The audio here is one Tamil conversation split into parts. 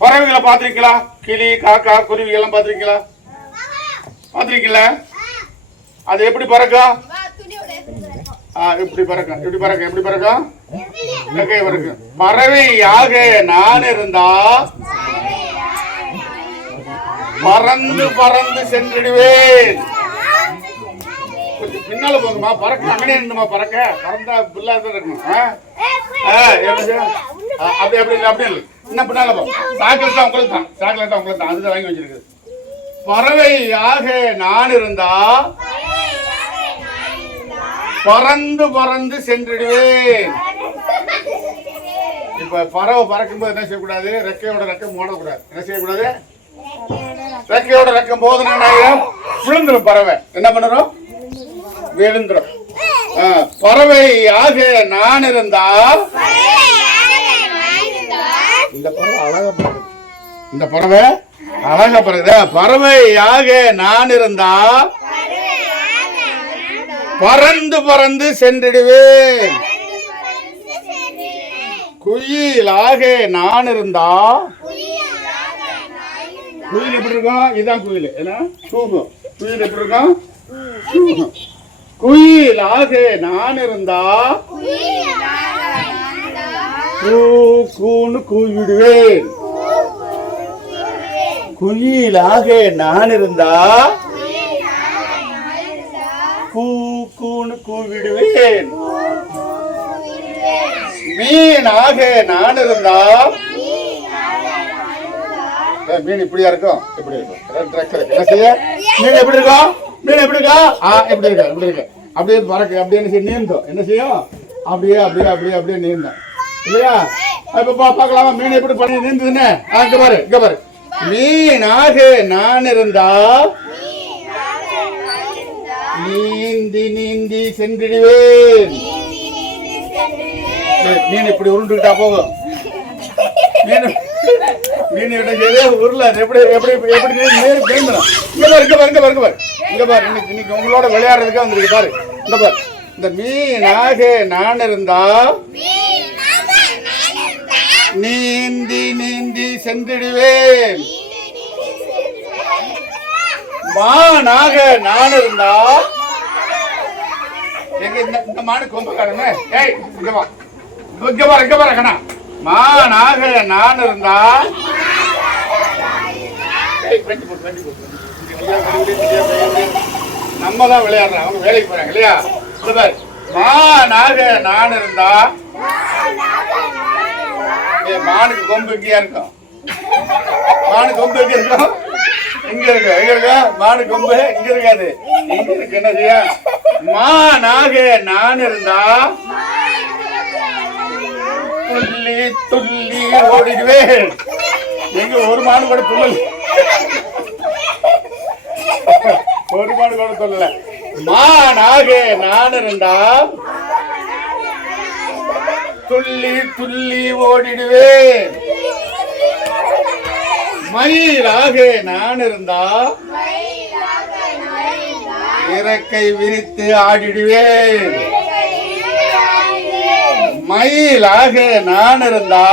பறவைகளை பார்த்திருக்கீங்களா? கிளி, காக்கா, குருவி எல்லாம் பார்த்திருக்கீங்களா? பார்த்திருக்கீங்களா? அது எப்படி பறக்கும்? இப்படி பறக்கும். எப்படி பறக்கும்? எப்படி பறக்கும்? ரெக்கை பறக்கும். பறவையாக நான் இருந்தா பறந்து பறந்து சென்றிடுவேன். கொஞ்சம் பின்னால போங்கம்மா. பறக்க அங்கனே நின்றுமா. பறக்க பறந்தா பிள்ளை இருக்கணும். அப்படி அப்படி இல்லை, அப்படி இல்லை. இன்னும் பின்னால போ. சாக்லேட் தான் உங்களுக்கு தான். சாக்லேட் தான் உங்களுக்கு தான். அதுதான் வாங்கி வச்சிருக்கு. பறவையாக நான் இருந்தா பறந்து பறந்து சென்றிடுவேன். இப்ப பறவை பறக்கும்போது என்ன செய்யக்கூடாது? ரெக்கையோட ரெக்கம் போடக்கூடாது. என்ன செய்யக்கூடாது? ரெக்கையோட ரெக்கம் போதுன்னா விழுந்துடும். பறவை என்ன பண்ணுறோம்? விழுந்துடும். பறவையாக நான் இருந்தா இந்த பறவை அழகா பறக்குது. இந்த பறவை அழகா பறக்குது. பறவையாக நான் இருந்தா பறந்து பறந்து சென்றிடுவேன். குயிலாக நான் இருந்தா குயில் எப்படி இருக்கும்? இதுதான் குயில். ஏன்னா தூங்கும். குயில் எப்படி இருக்கும்? குயிலாக நான் இருந்தா கூன்னு கூவிடுவேன். குயிலாக நான் இருந்தா கூன்னு கூவிடுவேன். மீனாக நான் இருந்தா மீன் இப்படியா இருக்கும்? எப்படி இருக்கும்? என்ன செய்ய? மீன் எப்படி இருக்கும்? மீன் எப்படி இருக்கா? எப்படி இருக்கா? எப்படி இருக்கு? அப்படியே பறக்கு. அப்படியே என்ன செய்ய? நீந்தோம். என்ன செய்யும்? அப்படியே அப்படியே அப்படியே அப்படியே நீந்தோம் இல்லையா? இப்ப பார்க்கலாமா மீன் எப்படி பண்ணி நீந்ததுன்னு? இங்க பாரு, இங்க பாரு. மீனாக நான் இருந்தா நீந்தி நீந்தி சென்றிடுவேன். மீன் இப்படி உருண்டுகிட்டா போகும். மீன் மீன் உருள எப்படி எப்படி எப்படி நீந்துடும். இங்க பாரு, இங்க பாரு, இங்க பாரு, இங்க பாரு, இங்க பாரு. இன்னைக்கு உங்களோட விளையாடுறதுக்கு வந்துருக்கு பாரு. இந்த பாரு. இந்த மீனாக நான் இருந்தா நீந்தி நீந்தி சென்றிடுவேன். மானாக நான் இருந்தா எங்க இந்த மாடு கொம்பு காணுமே. ஏய் இங்க வா, இங்க பாரு, இங்க பாரு கண்ணா. மானாக நான் இருந்தா நம்ம தான் விளையாடுறோம். அவங்க வேலைக்கு போறாங்க இல்லையா? இந்த பாரு. மானாக நான் இருந்தா மானுக்கு கொம்பு இங்கேயா இருக்கும்? மானு கொம்பு எங்க இருக்கும்? இங்க இருக்கு. எங்க இருக்கு? மானு கொம்பு இங்க இருக்காது. இங்க இருக்கு. என்ன செய்ய? மானாக நான் இருந்தா துள்ளி துள்ளி ஓடிடுவேன். எங்க ஒரு மானு கூட துள்ளல். ஒரு மானு கூட சொல்லல. மானாக நான் இருந்தா துள்ளி துள்ளி ஓடிடுவேன். மயிலாக நான் இருந்தா இறக்கை விரித்து ஆடிடுவேன். மயிலாக நான் இருந்தா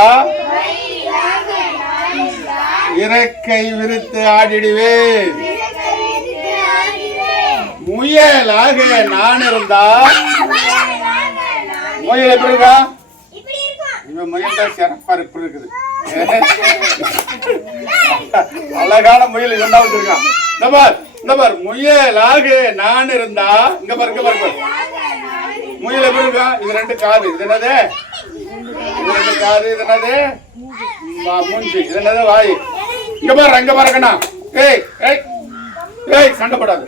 இறக்கை விரித்து ஆடிடுவேன். முயலாக நான் இருந்தா முயல் எப்படி இருக்கா? இவன் முயல் தான் சிறப்பா இப்படி இருக்குது. அழகான முயல் இவன் தான் வச்சிருக்கான். இந்த பார் முயலாக நான் இருந்தா இங்க பாரு, இங்க பாரு. முயல் எப்படி இருக்கா? இது ரெண்டு காது. இது என்னது? இது ரெண்டு காது. இது என்னது? மூஞ்சி. இது என்னது? வாய். இங்க பாரு, அங்க பாருங்கண்ணா. ஏய் ஏய் ஏய் சண்டை போடாது.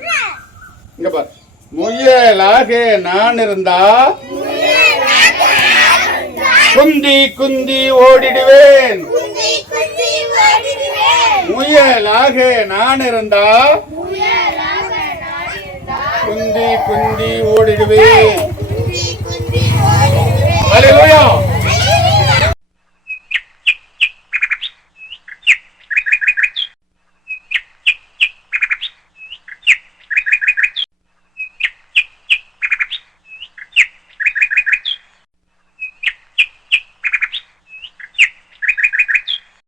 இங்க பாரு. முயலாக நான் இருந்தா குந்தி குந்தி ஓடிடுவேன். முயலாக நான் இருந்தா குந்தி குந்தி ஓடிடுவேன். அல்லேலூயா.